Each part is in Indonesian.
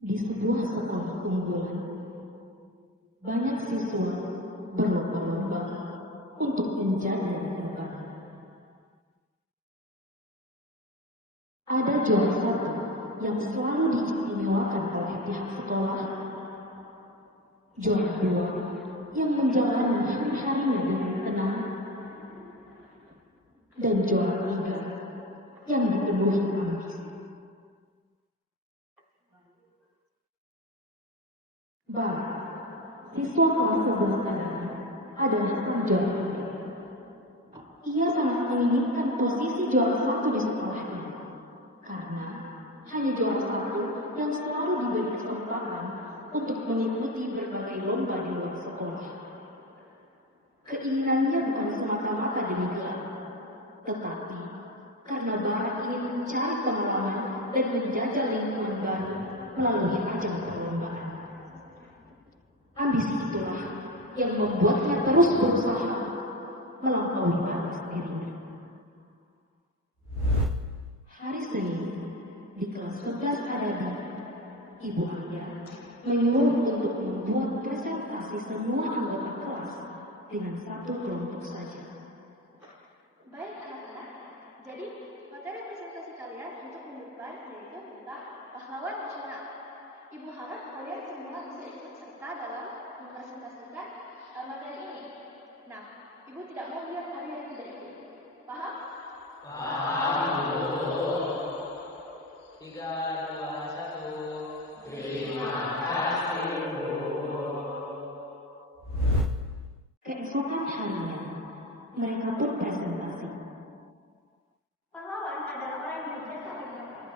Di sebuah sekolah unggulan, banyak siswa berlomba-lomba untuk menjadi yang terbaik. Ada juara satu yang selalu diistimewakan oleh pihak sekolah, juara dua yang menjalani hari-harinya dengan tenang, dan juara tiga yang dipenuhi ambisi. Baik, siswa kelas 11 adalah sang juara. Ia sangat menginginkan posisi juara satu di sekolahnya, karena hanya juara satu yang selalu diberi kesempatan untuk mengikuti berbagai lomba di luar sekolah. Keinginannya bukan semata-mata demi gelar, tetapi karena Barat ingin mencari pengalaman dan menjajal lingkungan baru melalui ajang perlombaan. Ambisi itulah yang membuatnya terus berusaha melampaui batas dirinya. Hari Senin, di kelas 11 Adabi, Ibu Alia menyuruh untuk membuat presentasi semua anggota kelas dengan satu kelompok saja. Baik anak-anak, jadi materi presentasi kalian untuk minggu depan yaitu tentang pahlawan nasional. Ibu harap kalian semua bisa ikut serta dalam mempresentasikan materi ini. Nah, Ibu tidak mau lihat ada yang tidak ikut. Paham? Paham, Bu. 3, 2, 1. Terima kasih, Bu. Keesokan harinya, mereka pun presentasi. Pahlawan adalah orang yang berjasa bagi negara.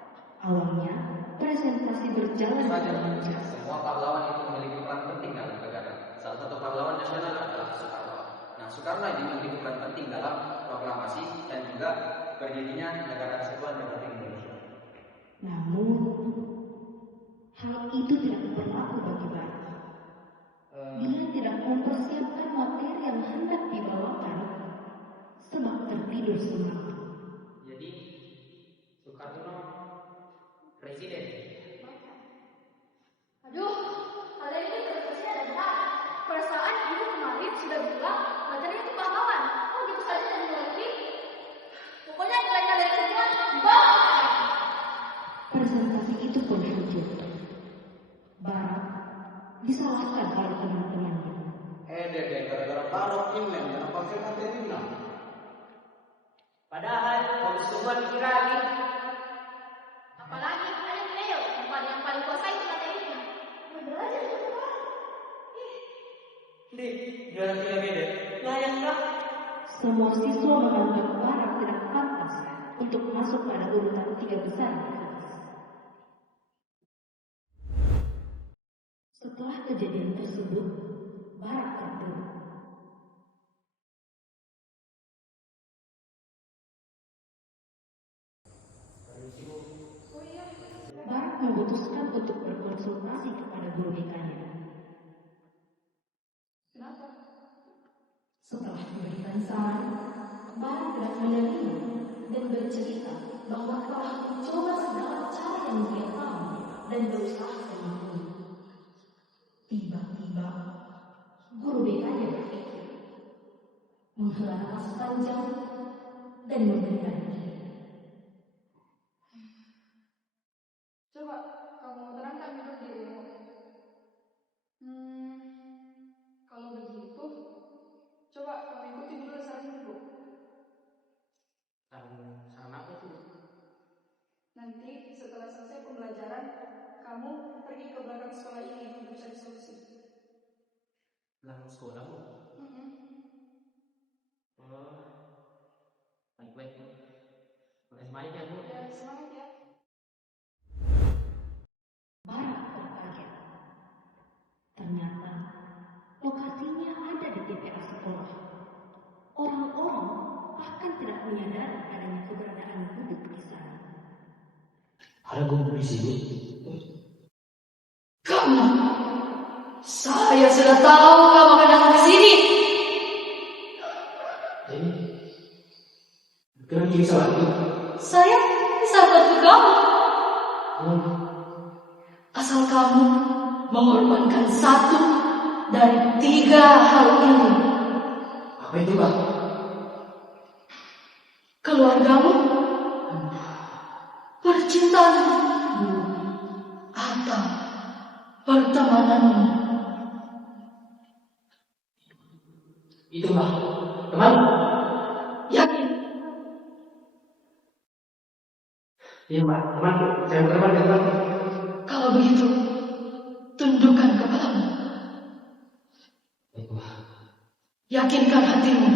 Awalnya, presentasi berjalan dengan lancar. Semua pahlawan itu memiliki peran penting dalam negara. Salah satu pahlawan nasional adalah Soekarno. Nah, Soekarno ini memiliki peran penting dalam proklamasi dan juga berdirinya Negara Kesatuan Republik Indonesia. Namun, hal itu tidak berlaku bagi Barat. Dia tidak mempersiapkan materi yang hendak dibawakan, sebab tertidur semalam. Jadi, Soekarno presiden. Aduh, kalian ini presentasinya ada benar. Perasaan Ibu kemarin sudah bilang materinya itu pahlawan. Kok gitu saja dan lagi? Pokoknya nilai-nilai semua dibawa. Presentasi itu pun hancur. Barat disalahkan oleh teman-temannya. Dede, gara-gara balok ini yang pakai materinya. Padahal kalau semua dikirani. Apalagi ada Leo yang paling kuasai di materinya. Belajar itu Pak. Di, juara 3 beda. Layak tak? Semua siswa menganggap Barat tidak pantas untuk masuk pada urutan 3 besar di kelas. Setelah kejadian tersebut, Barat terpuruk. Barat memutuskan untuk berkonsultasi kepada guru BK-nya. Kenapa? Setelah diberikan saran, Barat tidak menerima dan bercerita bahwa telah mencoba segala cara yang dia tahu dan berusaha semampunya. Tiba-tiba, guru BK-nya berpikir, menghela nafas panjang dan memberikan diri. Coba kamu terangkan dulu dirimu. Kalau begitu, coba kamu ikuti dulu saran dulu. Saran apa itu? Nanti setelah selesai pembelajaran, kamu pergi ke belakang sekolah ini untuk cari solusi. Belakang sekolah, Bu. Oh, baik-baik, Bu. Makasih banyak ya, Bu. Ya, semangat ya. Barat terkaget. Ternyata lokasinya ada di TPA sekolah. Orang-orang bahkan tidak menyadari adanya keberadaan gubuk di sana. Ada gubuk di sini. Kamu, saya sudah tahu kamu akan datang ke sini. Jadi, kenapa jadi salah itu? Saya sahabat kamu. Oh, Asal kamu mengorbankan satu dari 3 hal ini. Apa itu, Mbak? Keluargamu, percintaanmu, atau pertemananmu. Itu, Mbak. Teman? Yakin? Iya, Mbak. Teman. Saya teman, teman. Kalau begitu, tundukkan kepalamu. Baik, Mbak. Yakinkan hatimu.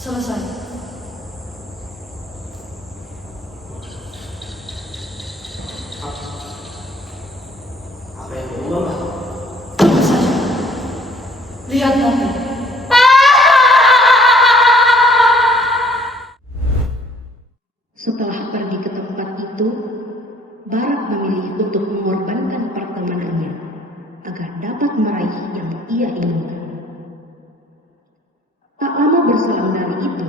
Selesai. Apa yang berubah, Mbak? Tunggu saja. Lihat nanti. Setelah pergi ke tempat itu, Barak memilih untuk mengorbankan pertemanannya agar dapat meraih yang ia inginkan. Tak lama berselang dari itu,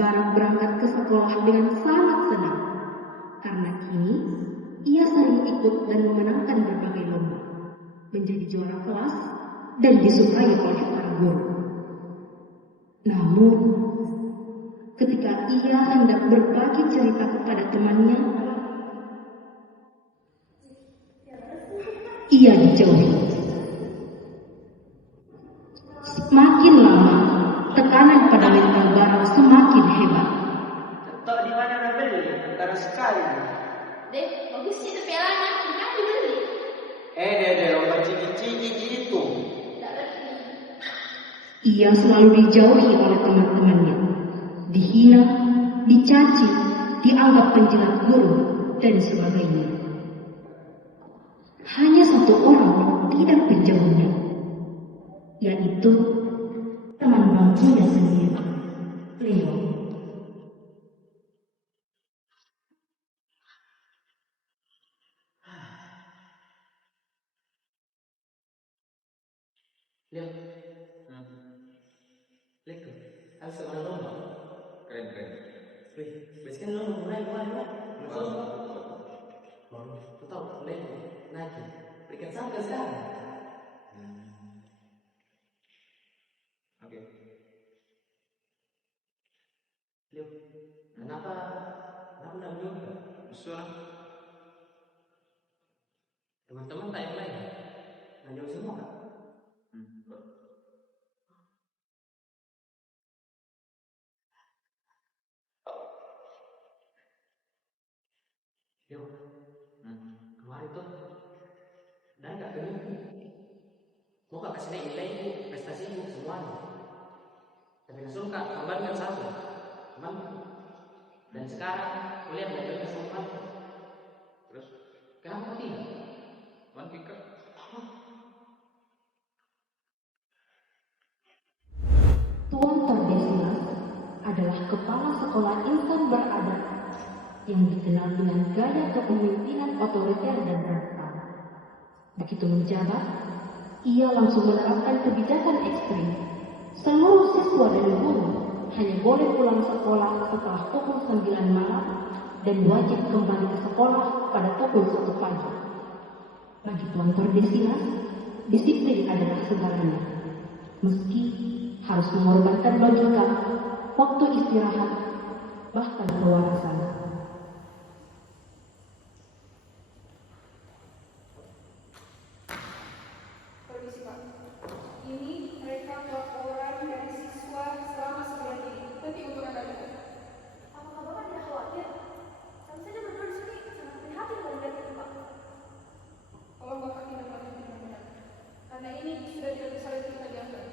Barak berangkat ke sekolah dengan sangat senang karena kini ia sering ikut dan memenangkan berbagai lomba, menjadi juara kelas dan disukai oleh para guru. Namun, ketika ia hendak berbagi cerita kepada temannya, ia dijauhi. Semakin lama, tekanan pada mental Barak semakin hebat. Tok di mana nak beli? Antara sekali. Deh, bagus sih itu pialanya. Di mana dibeli? Deh, lomba ciki-ciki itu. Tidak ngerti. Ia selalu dijauhi oleh teman-temannya, dihina, dicaci, dianggap penjilat guru, dan sebagainya. Hanya satu orang yang tidak menjauhnya, yaitu teman bangkunya sendiri, Leo. Lihat. Lihat tuh. Harus seorang lomba. Keren. Wih, biasanya lomba mulai. Baru, kau tahu, Lego, Nike, berikan sampai sekarang. Oke. Lihat, kenapa tidak mencoba? Usul. Teman-teman tak yang lain, nanya semua kan? Yuk, kemarin tuh, dan nggak kenal. Mau gak kasih nilai ibu, prestasi ibu semuanya. Tapi langsung kak, kembali kan satu, teman. Dan sekarang kuliah belajar kesulitan. Terus, kenapa tidak? Teman pikir. Tuan Tordesinas adalah kepala sekolah insan beradab yang dikenal dengan gaya kepemimpinan otoriter dan berperan. Begitu menjabat, ia langsung menerapkan kebijakan ekstrim. Seluruh siswa dan guru hanya boleh pulang sekolah setelah pukul 9 malam dan wajib kembali ke sekolah pada pukul 1 pagi. Bagi Tuan Tordesinas, disiplin adalah segalanya. Meski harus mengorbankan logika, waktu istirahat, bahkan kewarasan. Permisi Pak, ini rekap laporan dari siswa selama sebulan ini. Nanti untuk Anda lihat. Apakah Bapak tidak khawatir? Kami saja berdua di sini sangat prihatin melihat itu, Pak. Tolong Bapak tidak lanjutin dengan benar. Karena ini sudah tidak bisa lagi kita dianggap.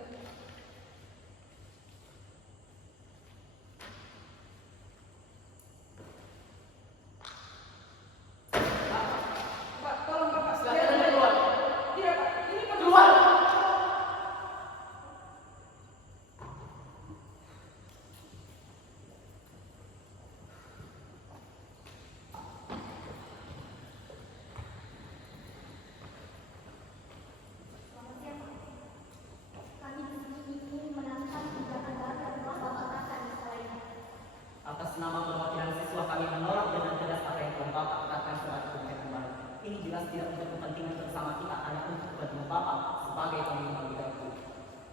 Atas nama perwakilan siswa kami menolak dengan tegas apa yang telah Bapak katakan surat kebijakan baru. Ini jelas tidak untuk kepentingan bersama kita, hanya untuk kepentingan Bapak sebagai pemimpin bidang itu.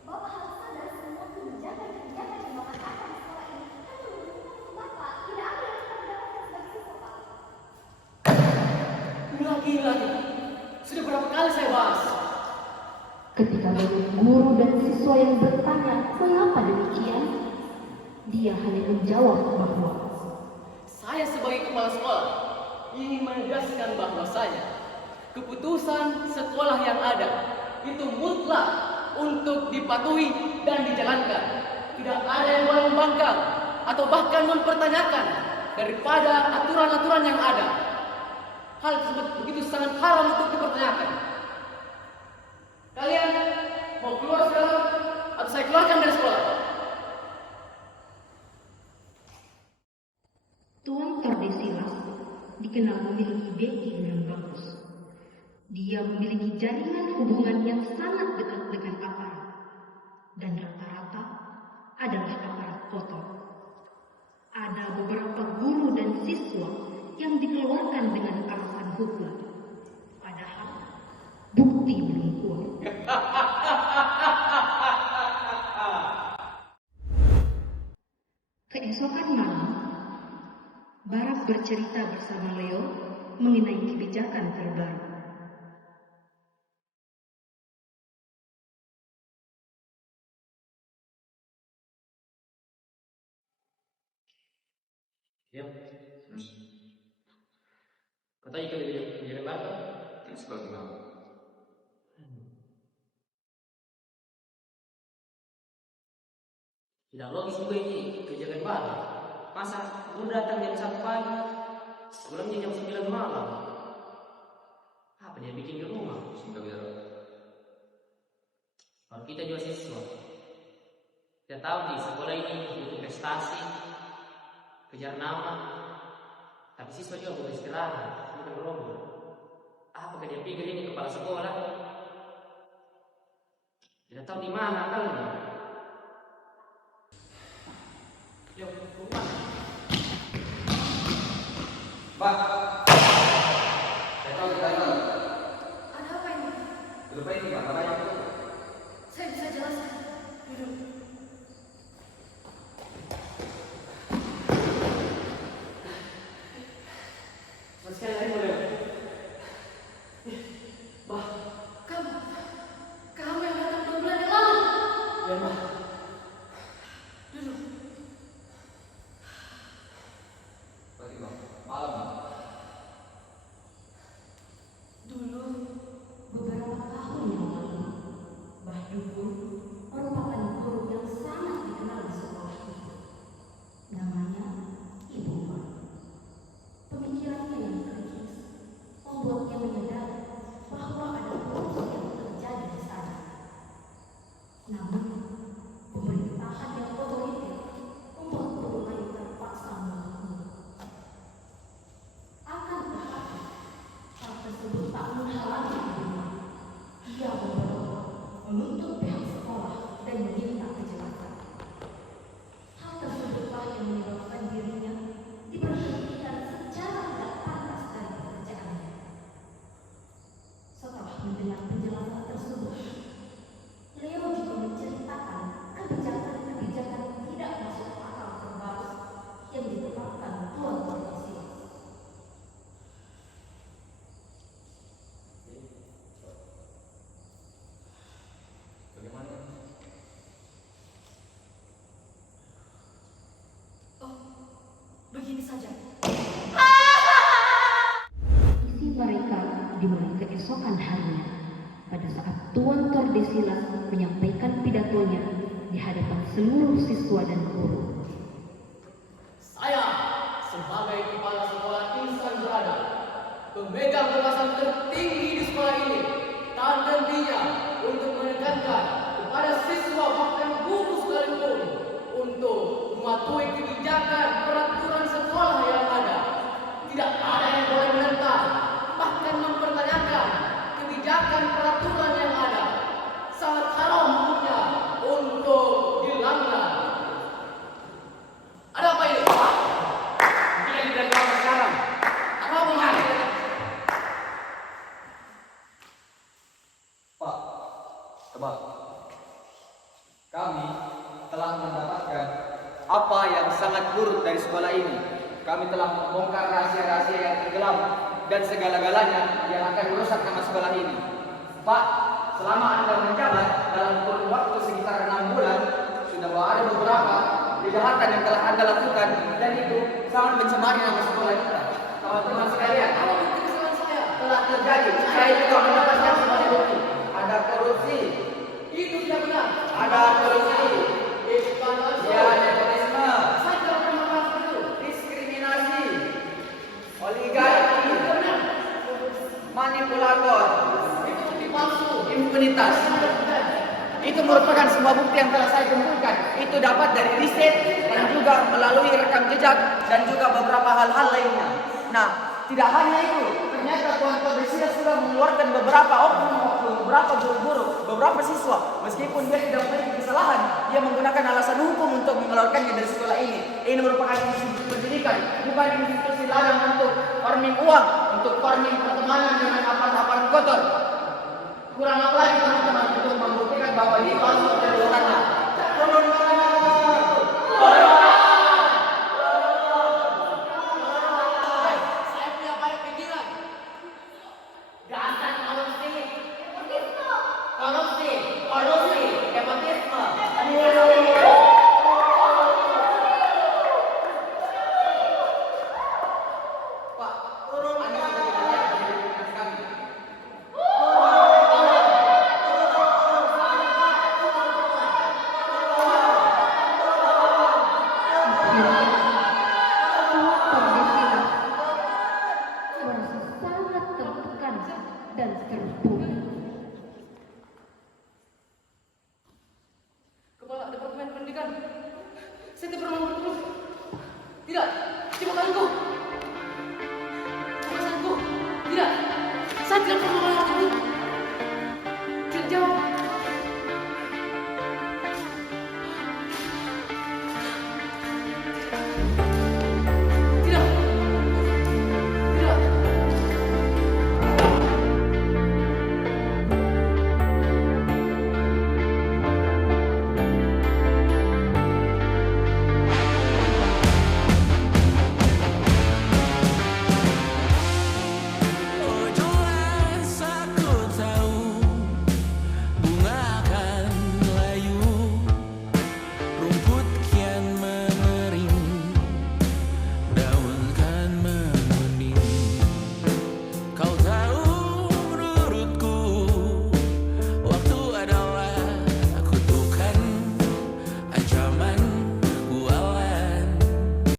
Bapak harus sadar semua kebijakan-kebijakan yang Bapak katakan di sekolah ini hanya menguntungkan Bapak. Tidak ada yang bisa mendapatkan sebagai siswa, Pak. Lagi. Sudah berapa kali saya bahas? Ketika banyak guru dan siswa yang bertanya mengapa demikian, dia hanya menjawab bahwa Saya sebagai kepala sekolah ingin menegaskan bahwasanya keputusan sekolah yang ada itu mutlak untuk dipatuhi dan dijalankan. Tidak ada yang boleh membangkang atau bahkan mempertanyakan daripada aturan-aturan yang ada. Hal tersebut begitu sangat haram untuk dipertanyakan. Kalian mau keluar sekarang atau saya keluarkan dari sekolah? Tuan Tordesilas dikenal memiliki BI yang bagus. Dia memiliki jaringan hubungan yang sangat dekat dengan aparat, dan rata-rata adalah aparat kotor. Ada beberapa guru dan siswa yang dikeluarkan dengan alasan hukum, padahal bukti belum kuat. Keesokan malam, Barak bercerita bersama Leo mengenai kebijakan terbaru. Ya. Katanya ikut kebijakan baru. Seperti apa? Tidak logis juga ini kebijakan baru. Masa guru datang jam 1 pagi, pulangnya jam 9 malam. Apa dia bikin di rumah? Sudah biar. Kalau kita juga siswa, kita tahu di sekolah ini butuh prestasi, kejar nama, tapi siswa juga butuh istirahat, bukan berlomba. Apakah dia pikir ini kepala sekolah? Tidak tahu di mana akalnya. Yuk, rumah. Pak, saya tahu kita ini. Ada apa ini? Duduk ini, Pak. Apa yang itu? Saya bisa jelaskan. Duduk. Sekali lagi boleh. Bah, Kamu yang datang 2 bulan yang lalu. ya Bah. Duduk. Pagi, Bang. Malam. Dulu, beberapa tahun yang lalu, Mbah Dukun merupakan guru yang sangat dikenal di sekolah itu. Namanya Ibu Fat. Pemikirannya yang kritis membuatnya menyadari bahwa ada korupsi yang terjadi di sana. Namun, pemerintahan yang otoriter membuat guru lain terpaksa melakukannya. Akan tetapi, hal tersebut tak menghalangi Ibunya. Ia beberapa menuntut pihak sekolah dan meminta kejelasan. Hal tersebutlah yang menyebabkan dirinya diberhentikan secara tidak pantas dari pekerjaannya. Setelah mendengar penjelasan tersebut, Leo juga menceritakan kebijakan-kebijakan tidak masuk akal terbaru yang ditetapkan Tuan Tordesilas. Bagaimana? Oh, begini saja. Isi mereka dimulai keesokan harinya pada saat Tuan Tordesilas menyampaikan pidatonya di hadapan seluruh siswa dan guru. Saya sebagai kepala sekolah insan beradab, pemegang kekuasaan tertinggi di sekolah ini, tak hentinya untuk menekankan kepada siswa bahkan guru sekalipun untuk mematuhi kebijakan peraturan sekolah yang ada. Tidak ada yang boleh menentang, bahkan mempertanyakan kebijakan peraturan yang ada. Sangat haram hukumnya untuk dilanggar. Ada apa ini? Sebab kami telah mendapatkan apa yang sangat buruk dari sekolah ini. Kami telah membongkar rahasia-rahasia yang tenggelam dan segala-galanya yang akan merusak nama sekolah ini. Pak, selama Anda menjabat dalam kurun waktu sekitar 6 bulan, sudah ada beberapa kejahatan yang telah Anda lakukan dan itu sangat mencemari nama sekolah kita. Teman-teman sekalian, telah terjadi. Saya juga mendapatkan sebagai bukti. Ada korupsi. Itu tidak benar. Ada korupsi. Ya, nepotisme. Saya tidak pernah melakukan itu. Diskriminasi. Oligarki. Manipulator. Itu bukti palsu. Impunitas. Itu merupakan sebuah bukti yang telah saya kumpulkan. Itu dapat dari riset dan juga melalui rekam jejak dan juga beberapa hal-hal lainnya. Nah, tidak hanya itu, ternyata Tuan Presiden sudah mengeluarkan beberapa oknum, beberapa guru-guru, beberapa siswa. Meskipun dia tidak memiliki kesalahan, dia menggunakan alasan hukum untuk mengeluarkannya dari sekolah ini. Ini merupakan institusi pendidikan, bukan institusi ladang untuk farming uang, untuk farming pertemanan dengan aparat-aparat kotor. Kurang apa lagi teman-teman untuk membuktikan bahwa ini palsu.